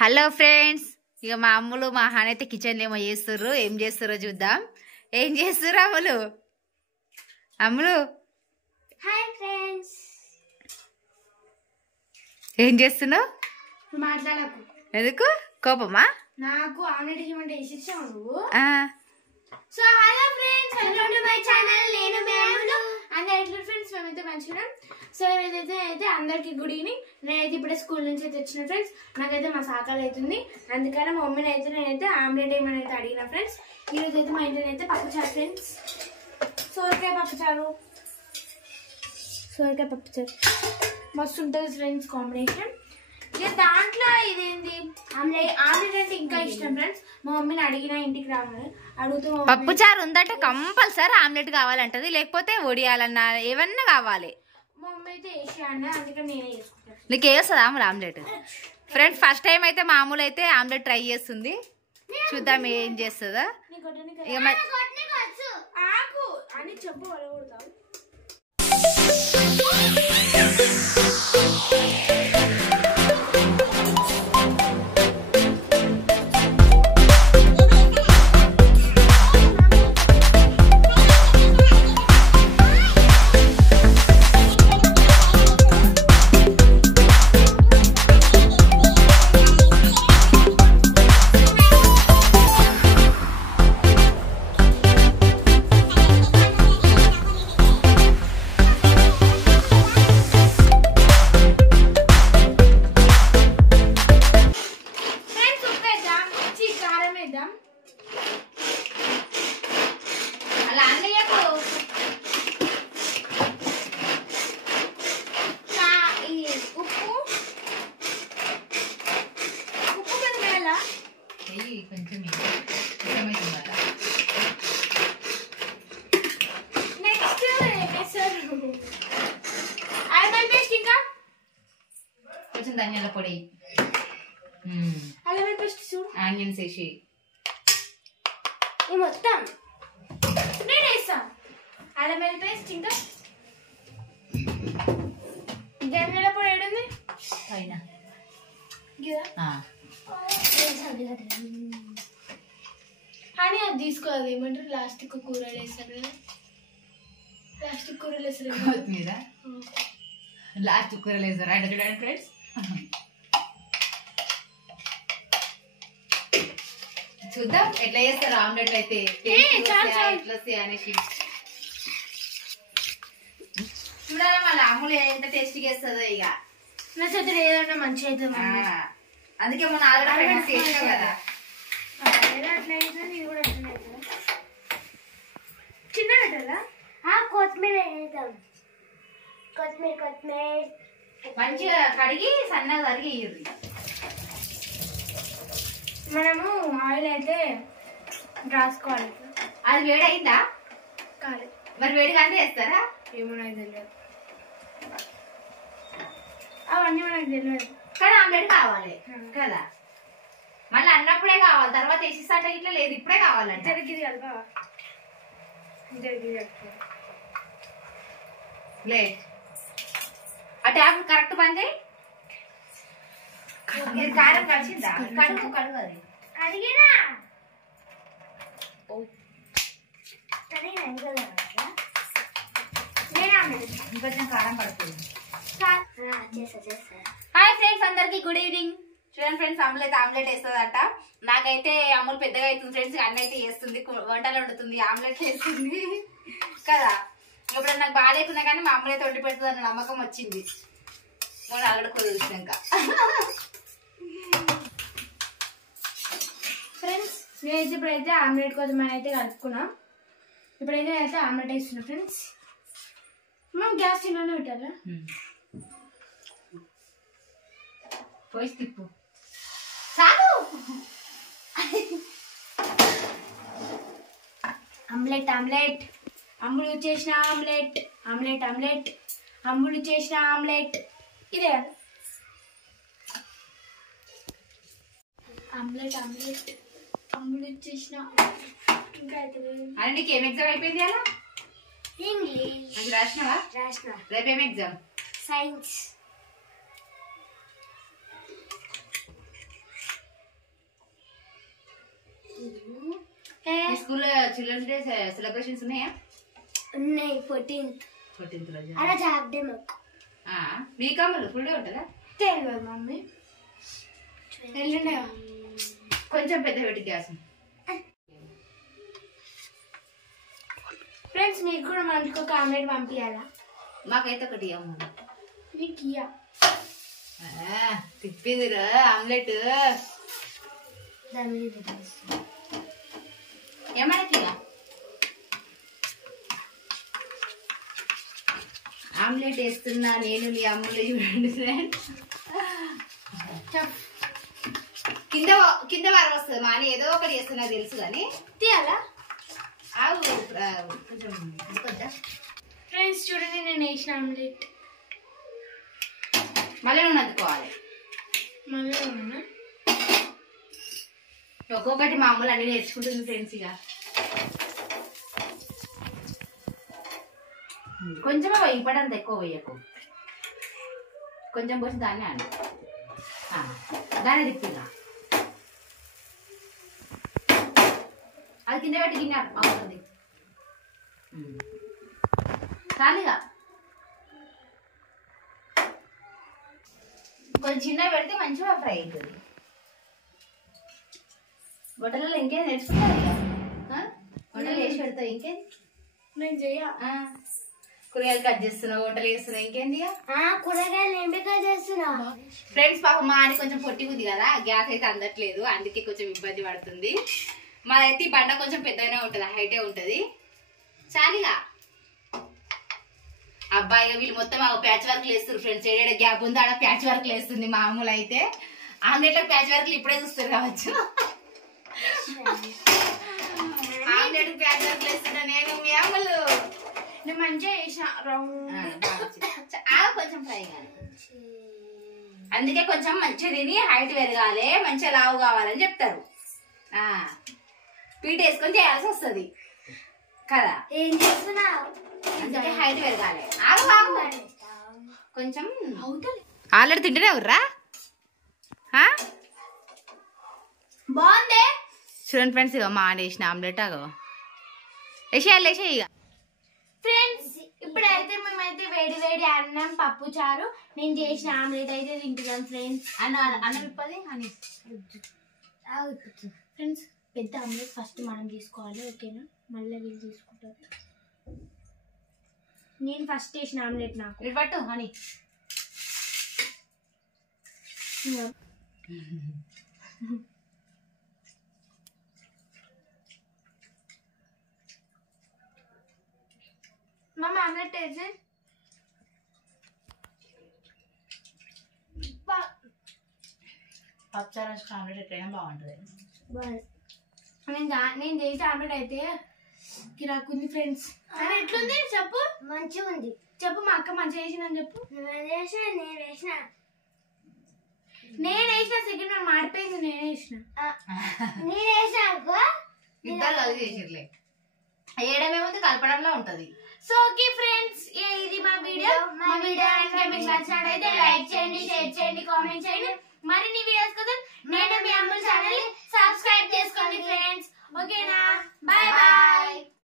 Hello friends, ఇక మా అమ్ములు మా హాన్ అయితే కిచెన్లో ఏమో చేస్తుర్రు. ఏం చేస్తుర్రో చూద్దాం. ఏం చేస్తుర్రు అమ్ములు? అమ్ములు హాయ్ ఫ్రెండ్స్, ఏం చేస్తున్నావు? మాట్లాడకు. ఎందుకు కోపమా? నాకు ఆమ్లెట్ ఇవ్వమంటే వేసిచ్చావు నువ్వు. So hello friends, welcome to my channel. నేను మీ అమ్ములు. అందరు ఎట్లా ఫ్రెండ్స్? మేమైతే మంచిగా. సో అయితే అందరికి గుడ్ ఈవినింగ్. నేనైతే ఇప్పుడే స్కూల్ నుంచి అయితే వచ్చిన ఫ్రెండ్స్. నాకైతే మా సాకాలు అవుతుంది, అందుకని మా మమ్మీని అయితే నేనైతే ఆమ్లెట్ ఏమని అయితే అడిగిన ఫ్రెండ్స్. ఈరోజు అయితే మా ఇంట్లో అయితే పప్పుచారు ఫ్రెండ్స్. సోరకాయ పప్పుచారు మస్తు ఉంటుంది ఫ్రెండ్స్ కాంబినేషన్. ఇక దాంట్లో ఇదేంటి ఆమ్లెట్ అంటే ఇంకా ఇష్టం ఫ్రెండ్స్. మా మమ్మీని అడిగిన ఇంటికి రామని అడుగుతూ పప్పు చారు ఉందంటే కంపల్సరీ ఆమ్లెట్ కావాలంటది, లేకపోతే వడియాలన్నా ఏమన్నా కావాలి. మా మమ్మీ అయితే వేసి అన్న, అందుకని నేనే చేసుకుంటాను. నీకు వేస్తుందా అమ్ములు ఆమ్లెట్? ఫ్రెండ్స్ ఫస్ట్ టైం అయితే మామూలు అయితే ఆమ్లెట్ ట్రై చేస్తుంది. చూద్దాం ఏం చేస్తుందా. ఆకు అని చెప్పు వలగొడతావు. కొంచెం ధనియాల పొడి, ఆనియన్స్ వేసి మొత్తం నేను వేస్తా. అల్లం వెల్లుల్లి పేస్ట్, ఇంకా ధనియాల పొడి ఏడుంది పైన. అని అది తీసుకోవాలి. ఏమంటారు ప్లాస్టిక్ కూరలు వేస్తారు కదా, ప్లాస్టిక్ కూరలు వేస్తారు కొత్తిమీర. లాస్ట్ కూరలు వేస్తారు అంటే చూడండి ఫ్రెండ్స్. చూద్దాం ఎట్లా చేస్తారు ఆమ్లెట్ అయితే, ఎట్లా వస్తాయి అనేసి చూడాలి. మళ్ళీ అమ్ములు ఎంత టేస్టీగా వేస్తుందో. ఇక నా చేతులు ఏదైనా మంచిగా అయితే అందుకే మొన్న ఆల్రెడీ చేసావు కదా. అట్లా అయితే నేను కూడా అట్లా అవుతుందా? చిన్న పెట్టాలా? కొత్తిమీర వేద్దాం. కొత్తిమీర మంచిగా కడిగి సన్నగా కడిగి ఇయ్యరు. మనము ఆయిల్ అయితే రాసుకోవాలి. అది వేడి అయిందా? కాదు. మరి వేడిగానే వేస్తారా? ఏమో నాకు తెలియదు, అవన్నీ మనకు తెలియదు. కానీ ఆమ్లెట్ కావాలి కదా, మళ్ళీ అన్నప్పుడే కావాలి. తర్వాత వేసిస్తా ఇట్లా లేదు, ఇప్పుడే కావాలంటే. జరిగింది కలపా, జరిగింది లేదు. ఆ ట్యాప్ కరెక్ట్ పని చేయి. కారం కలిసిందా? కడుగు అది అడిగినా ఇంకొంచెం కారం పడుతుంది. హాయ్ ఫ్రెండ్స్, అందరికి గుడ్ ఈవినింగ్. చూడండి ఫ్రెండ్స్, ఆమ్లెట్ వేస్తుందట. నాకైతే అమ్ములు పెద్దగా అవుతుంది ఫ్రెండ్స్. అన్న అయితే చేస్తుంది, వంటలు వండుతుంది, ఆమ్లెట్ వేస్తుంది కదా. ఇప్పుడు నాకు బాగాలేకున్నా కానీ మా అమ్ములు అయితే వండి పెడుతుంది అన్న నమ్మకం వచ్చింది. మనం అక్కడ కుదిరినాక ఫ్రెండ్స్, నేనైతే ఇప్పుడైతే ఆమ్లెట్ కోసం అయితే కలుపుకున్నాం. ఇప్పుడైతే అయితే ఆమ్లెట్ వేస్తున్నా ఫ్రెండ్స్. మనం గ్యాస్ చిన్ననే పెట్టాలా? పోయి తిప్పు చాలు. ఆమ్లెట్ అమ్ములు చేసిన ఆమ్లెట్ అమ్ములు చేసిన ఆమ్లెట్ ఇదే ఆమ్లెట్ అమ్ములు చేసిన. ఇంకా అయితే అని నీకు ఏం ఎగ్జామ్ అయిపోయింది అలా? ఇంగ్లీష్. అది రాసినావా? రేపేం exam? Science. Children's day celebrations ఉన్నాయా? ఉన్నాయి 14th రోజు. అలా హాఫ్ డే మాకు. మీకు అమ్మలు ఫుల్ డే ఉంటుందా? తెలియదు మమ్మీ. ఎల్లుండే కొంచెం పెద్ద పెట్టి గ్యాస్. ఫ్రెండ్స్ మీకు కూడా మనకి ఒక ఆమ్లెట్ పంపించాలా? మాకైతే ఒకటి అమ్మ నీకు ఇయ్య. తిప్పిందిరా ఆమ్లెట్. ఏమనకి ఆమ్లెట్ వేస్తున్నా నేను, నీ అమ్ములు చూడండి ఫ్రెండ్స్. కింద వరకు వస్తుంది మా అని ఏదో ఒకటి చేస్తున్నా తెలుసు కానీ తీయాలా? కొంచెం ఫ్రెండ్స్ చూడండి నేను వేసిన ఆమ్లెట్. మళ్ళీ నువ్వు అందుకోవాలి. మళ్ళీ ఒక్కొక్కటి మామూలు అన్ని నేర్చుకుంటుంది ఫ్రెండ్స్. ఇక కొంచెమే పోయి ఇప్పటంత ఎక్కువ పోయకు, కొంచెం పోసి దాన్ని అండి దాన్ని తిప్పిగా అది కింద పెట్టి గిన్నె అవుతుంది ఖాళీగా. కొంచెం చిన్న పెడితే మంచిగా ఫ్రై అవుతుంది. బొట్టలలో ఇంకేం నేర్చుకుంటారు వంటలు వేసి పెడతావు. ఇంకేం నేను చెయ్య. కూరగాయలు కట్ చేస్తున్నావు, వంటలు వేస్తున్నావు, ఇంకేంది కూరగాయలు ఏమి కట్ చేస్తున్నా? ఫ్రెండ్స్ పాపం మా అని కొంచెం పొట్టి ఉంది కదా, గ్యాస్ అయితే అందట్లేదు, అందుకే కొంచెం ఇబ్బంది పడుతుంది. మాదైతే ఈ బండ కొంచెం పెద్దగానే ఉంటుంది, హైటే ఉంటుంది చాలిగా. అబ్బాయిగా వీళ్ళు మొత్తం ప్యాచ్ వర్క్ వేస్తారు ఫ్రెండ్స్. ఏడేడ గ్యాప్ ఉంది ఆడ ప్యాచ్ వర్క్ వేస్తుంది. మామూలు అయితే ఆమ్లెట్లో ప్యాచ్ వర్క్లు ఇప్పుడే చూస్తారు కావచ్చు. ఆమ్లెట్ ప్యాచ్ వర్క్ వేస్తున్నా నేను. మీ అమ్మలు నేను మంచిగా వేసిన కొంచెం ఫ్రై కానీ, అందుకే కొంచెం మంచిగా తిని హైట్ పెరగాలి, మంచిగా లావు కావాలని చెప్తారు. పీట వేసుకొని చేయాల్సి వస్తుంది కదా. ఏం చేస్తున్నావు? అందుకే హైట్ పెరగాలి. కొంచెం ఆల్రెడీ తింటేనే ఉర్రా బాగుంది. చూడండి ఫ్రెండ్స్, ఇక మా వేసిన ఆమ్లెట్ అగో వేసేయాలి. వేసే ఇక ఫ్రెండ్స్ ఇప్పుడైతే మేమైతే వేడి వేడి అన్నం పప్పు చారు నేను చేసిన ఆమ్లెట్ అయితే తింటున్నాం ఫ్రెండ్స్. అన్నం ఇప్పది అని ఫ్రెండ్స్ పెద్ద ఆమ్లెట్ ఫస్ట్ మనం తీసుకోవాలి, ఓకేనా? మళ్ళీ వీళ్ళు తీసుకుంటారు. నేను ఫస్ట్ వేసిన ఆమ్లెట్ నాకు ఇటు పట్టు అని. మమ్మ ఆమ్లెట్ వేసి పప్పుచారు ఆమ్లెట్ ఎట్లయినా బాగుంటుంది. నేను చేసే ఆమ్లెట్ అయితే కిరాకుంది ఫ్రెండ్స్. ఎట్లుంది చెప్పు? మంచిగా ఉంది. చెప్పు మా అక్క మంచిగా వేసిందని చెప్పు. నేను వేసిన సెకండ్ వన్ మాడిపోయింది. నేను వేసిన ఇద్దరు కలిసి చేసిర్లే. వేయడమేముంది, కలపడంలో ఉంటది. సో ఓకే ఫ్రెండ్స్, ఇది మా వీడియో మీకు నచ్చినట్లయితే లైక్ చేయండి, షేర్ చేయండి, కామెంట్ చేయండి. మరిన్ని వీడియోస్ కోసం నేను మీ అమ్ముల ఛానల్ ని సబ్స్క్రైబ్ చేసుకోండి ఫ్రెండ్స్. ఓకేనా? Bye bye.